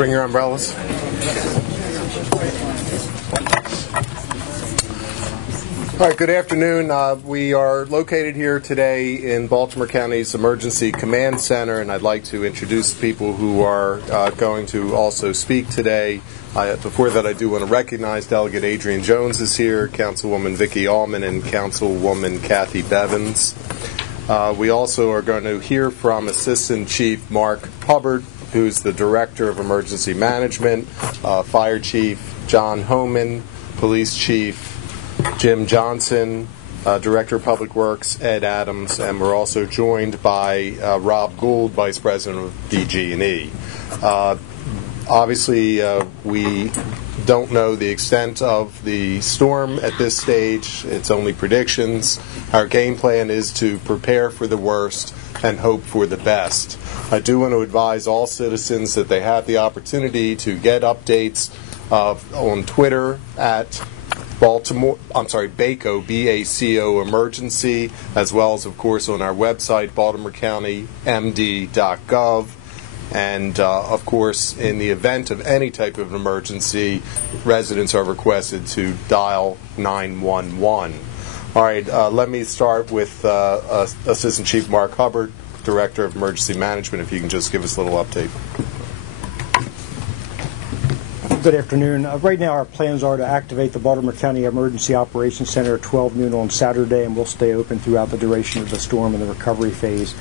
Bring your umbrellas. All right, good afternoon. We are located here today in Baltimore County's Emergency Command Center, and I'd like to introduce people who are going to also speak today. Before that, I do want to recognize Delegate Adrian Jones is here, Councilwoman Vicki Allman, and Councilwoman Kathy Bevins. We also are going to hear from Assistant Chief Mark Hubbard, who's the Director of Emergency Management, Fire Chief John Homan, Police Chief Jim Johnson, Director of Public Works Ed Adams, and we're also joined by Rob Gould, Vice President of DG&E. Obviously, we don't know the extent of the storm at this stage. It's only predictions. Our game plan is to prepare for the worst and hope for the best. I do want to advise all citizens that they have the opportunity to get updates on Twitter at BACO, B-A-C-O emergency, as well as, of course, on our website, baltimorecountymd.gov. And, of course, in the event of any type of emergency, residents are requested to dial 911. All right, let me start with Assistant Chief Mark Hubbard, Director of Emergency Management, if you can just give us a little update. Good afternoon. Right now our plans are to activate the Baltimore County Emergency Operations Center at 12 noon on Saturday, and we'll stay open throughout the duration of the storm and the recovery phase.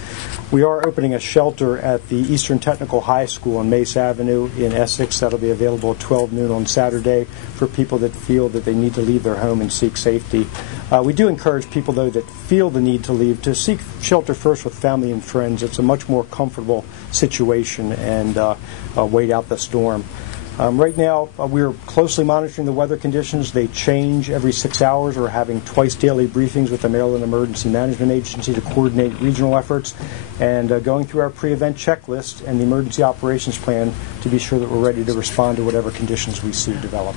We are opening a shelter at the Eastern Technical High School on Mace Avenue in Essex. That'll be available at 12 noon on Saturday for people that feel that they need to leave their home and seek safety. We do encourage people, though, that feel the need to leave to seek shelter first with family and friends. It's a much more comfortable situation and wait out the storm. Right now, we're closely monitoring the weather conditions. They change every 6 hours. We're having twice daily briefings with the Maryland Emergency Management Agency to coordinate regional efforts, and going through our pre-event checklist and the emergency operations plan to be sure that we're ready to respond to whatever conditions we see develop.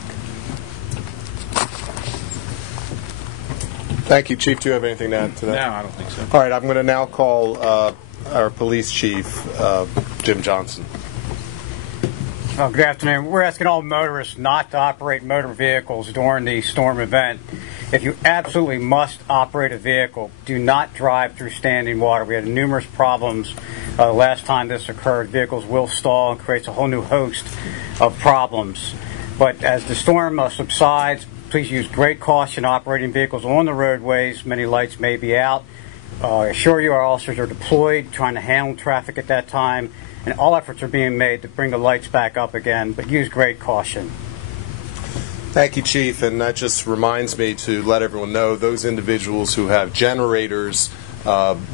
Thank you, Chief. Do you have anything to add to that? No, I don't think so. All right, I'm going to now call our Police Chief, Jim Johnson. Good afternoon. We're asking all motorists not to operate motor vehicles during the storm event. If you absolutely must operate a vehicle, do not drive through standing water. We had numerous problems the last time this occurred. Vehicles will stall and creates a whole new host of problems. But as the storm subsides, please use great caution operating vehicles on the roadways. Many lights may be out. Assure you our officers are deployed, trying to handle traffic at that time, and all efforts are being made to bring the lights back up again, but use great caution. Thank you, Chief, and that just reminds me to let everyone know those individuals who have generators,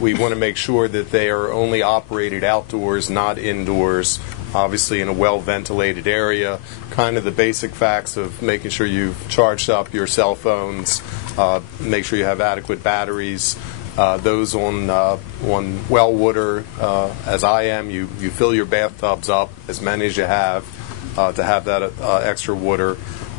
we want to make sure that they are only operated outdoors, not indoors, obviously in a well-ventilated area. Kind of the basic facts of making sure you've charged up your cell phones, make sure you have adequate batteries. Those on well water, as I am, you fill your bathtubs up, as many as you have, to have that extra water.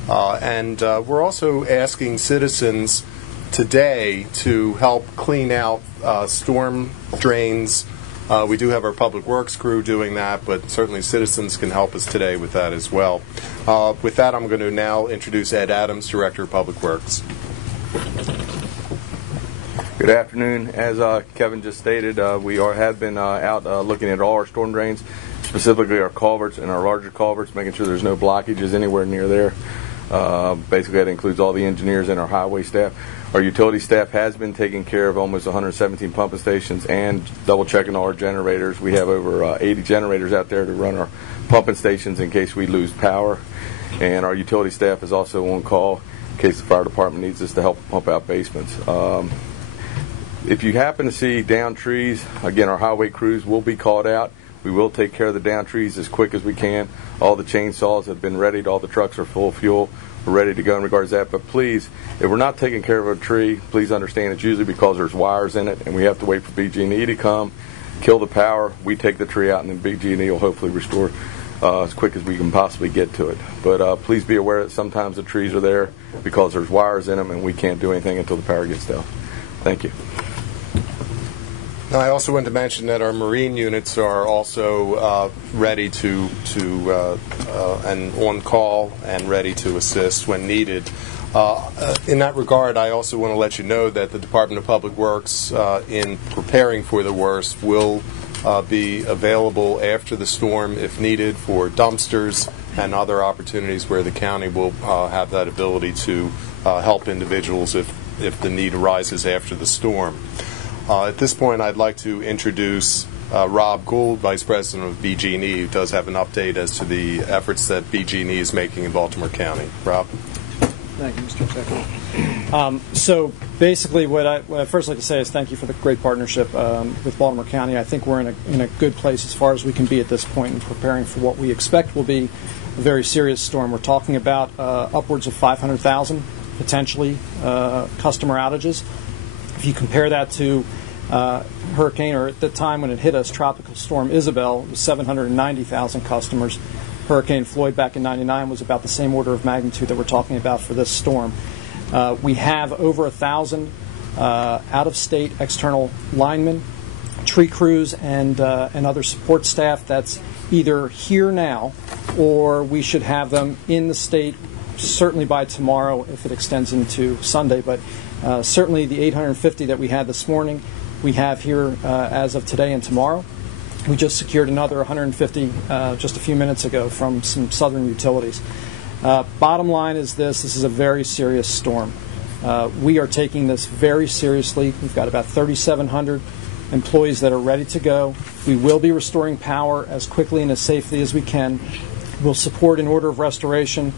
And we're also asking citizens today to help clean out storm drains. We do have our Public Works crew doing that, but certainly citizens can help us today with that as well. With that, I'm going to now introduce Ed Adams, Director of Public Works. Good afternoon. As Kevin just stated, we have been out looking at all our storm drains, specifically our culverts and our larger culverts, making sure there's no blockages anywhere near there. Basically, that includes all the engineers and our highway staff. Our utility staff has been taking care of almost 117 pumping stations and double-checking all our generators. We have over 80 generators out there to run our pumping stations in case we lose power. And our utility staff is also on call in case the fire department needs us to help pump out basements. If you happen to see downed trees, again, our highway crews will be called out. We will take care of the downed trees as quick as we can. All the chainsaws have been readied. All the trucks are full of fuel. We're ready to go in regards to that. But please, if we're not taking care of a tree, please understand it's usually because there's wires in it, and we have to wait for BG&E to come, kill the power. We take the tree out, and then BG&E will hopefully restore as quick as we can possibly get to it. But please be aware that sometimes the trees are there because there's wires in them, and we can't do anything until the power gets down. Thank you. Now, I also want to mention that our Marine units are also ready to and on call and ready to assist when needed. In that regard, I also want to let you know that the Department of Public Works, in preparing for the worst, will be available after the storm if needed for dumpsters and other opportunities where the county will have that ability to help individuals if the need arises after the storm. At this point, I'd like to introduce Rob Gould, Vice President of BG&E, who does have an update as to the efforts that BG&E is making in Baltimore County. Rob? Thank you, Mr. Executive. So basically what I'd first like to say is thank you for the great partnership with Baltimore County. I think we're in a good place as far as we can be at this point in preparing for what we expect will be a very serious storm. We're talking about upwards of 500,000 potentially customer outages. If you compare that to Hurricane, or at the time when it hit us, Tropical Storm Isabel, it was 790,000 customers. Hurricane Floyd back in '99 was about the same order of magnitude that we're talking about for this storm. We have over 1,000 out-of-state external linemen, tree crews, and other support staff that's either here now or we should have them in the state certainly by tomorrow if it extends into Sunday. But certainly the 850 that we had this morning, we have here as of today and tomorrow. We just secured another 150 just a few minutes ago from some southern utilities. Bottom line is this is a very serious storm. We are taking this very seriously. We've got about 3,700 employees that are ready to go. We will be restoring power as quickly and as safely as we can. We'll support in order of restoration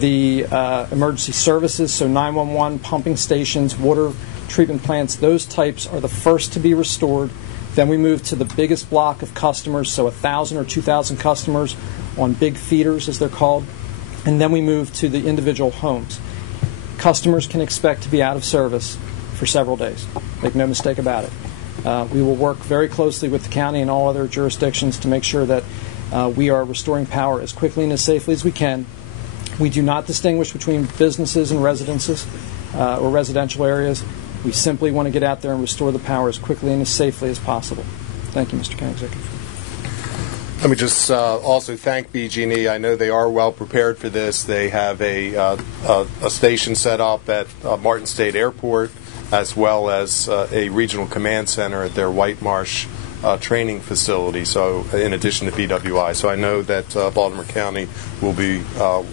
the emergency services, so 911, pumping stations, water treatment plants, those types are the first to be restored. Then we move to the biggest block of customers, so 1,000 or 2,000 customers on big feeders, as they're called. And then we move to the individual homes. Customers can expect to be out of service for several days. Make no mistake about it. We will work very closely with the county and all other jurisdictions to make sure that we are restoring power as quickly and as safely as we can. We do not distinguish between businesses and residences or residential areas. We simply want to get out there and restore the power as quickly and as safely as possible. Thank you, Mr. County Executive. Let me just also thank BG&E. I know they are well prepared for this. They have a station set up at Martin State Airport, as well as a regional command center at their White Marsh training facility, so in addition to BWI. So I know that Baltimore County will be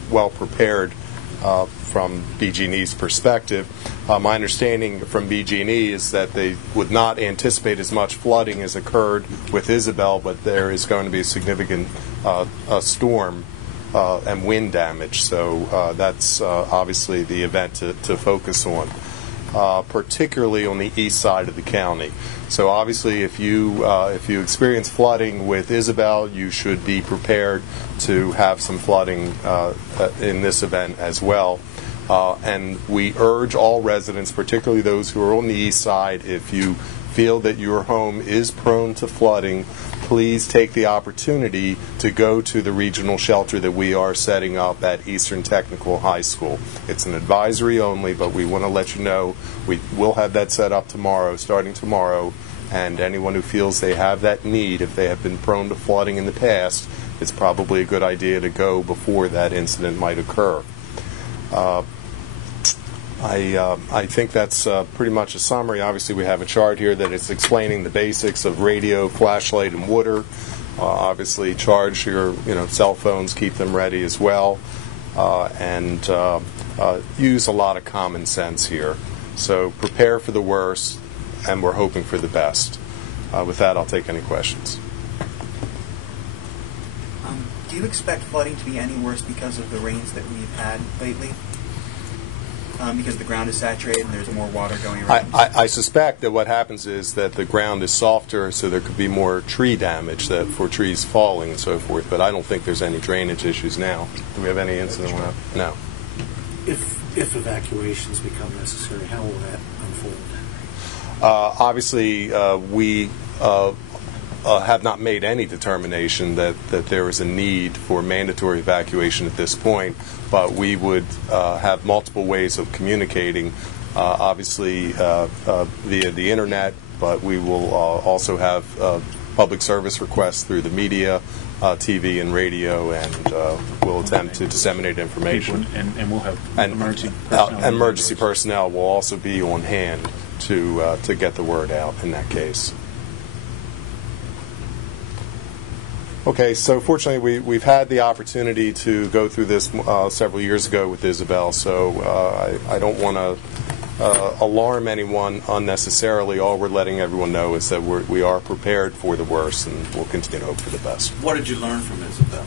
well prepared from BG&E's perspective. My understanding from BG&E is that they would not anticipate as much flooding as occurred with Isabel, but there is going to be a significant storm and wind damage. So that's obviously the event to focus on, particularly on the east side of the county. So obviously, if you experience flooding with Isabel, you should be prepared to have some flooding in this event as well. And we urge all residents, particularly those who are on the east side, if you feel that your home is prone to flooding, please take the opportunity to go to the regional shelter that we are setting up at Eastern Technical High School. It's an advisory only, but we want to let you know we will have that set up tomorrow, starting tomorrow, and anyone who feels they have that need, if they have been prone to flooding in the past, it's probably a good idea to go before that incident might occur. I think that's pretty much a summary. Obviously, we have a chart here that is explaining the basics of radio, flashlight, and water. Obviously, charge your cell phones, keep them ready as well, and use a lot of common sense here. So prepare for the worst, and we're hoping for the best. With that, I'll take any questions. Do you expect flooding to be any worse because of the rains that we've had lately? Because the ground is saturated and there's more water going around? I suspect that what happens is that the ground is softer, so there could be more tree damage for trees falling and so forth, but I don't think there's any drainage issues now. Do we have any incident on that? No. If evacuations become necessary, how will that unfold? Obviously, we have not made any determination that there is a need for mandatory evacuation at this point, but we would have multiple ways of communicating, obviously via the internet, but we will also have public service requests through the media, TV and radio, and we'll attempt to disseminate information. And we'll have And emergency personnel. emergency personnel will also be on hand to get the word out in that case. Okay, so fortunately we've had the opportunity to go through this several years ago with Isabel, so I don't want to alarm anyone unnecessarily. All we're letting everyone know is that we are prepared for the worst, and we'll continue to hope for the best. What did you learn from Isabel?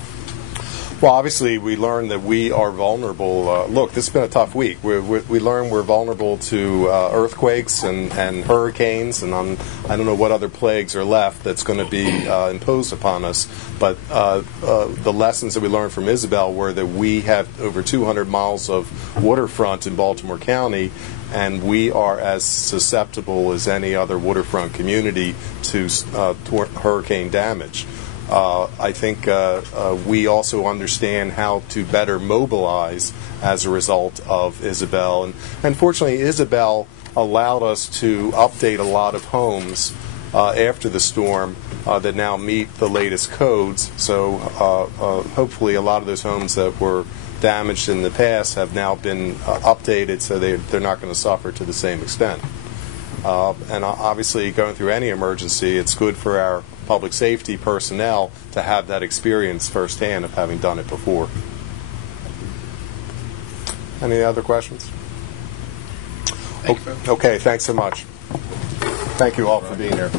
Well, obviously, we learned that we are vulnerable. Look, this has been a tough week. We learned we're vulnerable to earthquakes and hurricanes, and I don't know what other plagues are left that's going to be imposed upon us. But the lessons that we learned from Isabel were that we have over 200 miles of waterfront in Baltimore County, and we are as susceptible as any other waterfront community to hurricane damage. I think we also understand how to better mobilize as a result of Isabel. And fortunately, Isabel allowed us to update a lot of homes after the storm that now meet the latest codes. So hopefully a lot of those homes that were damaged in the past have now been updated so they're not going to suffer to the same extent. And obviously, going through any emergency, it's good for our public safety personnel to have that experience firsthand of having done it before. Any other questions? Okay, thanks so much. Thank you all for being here.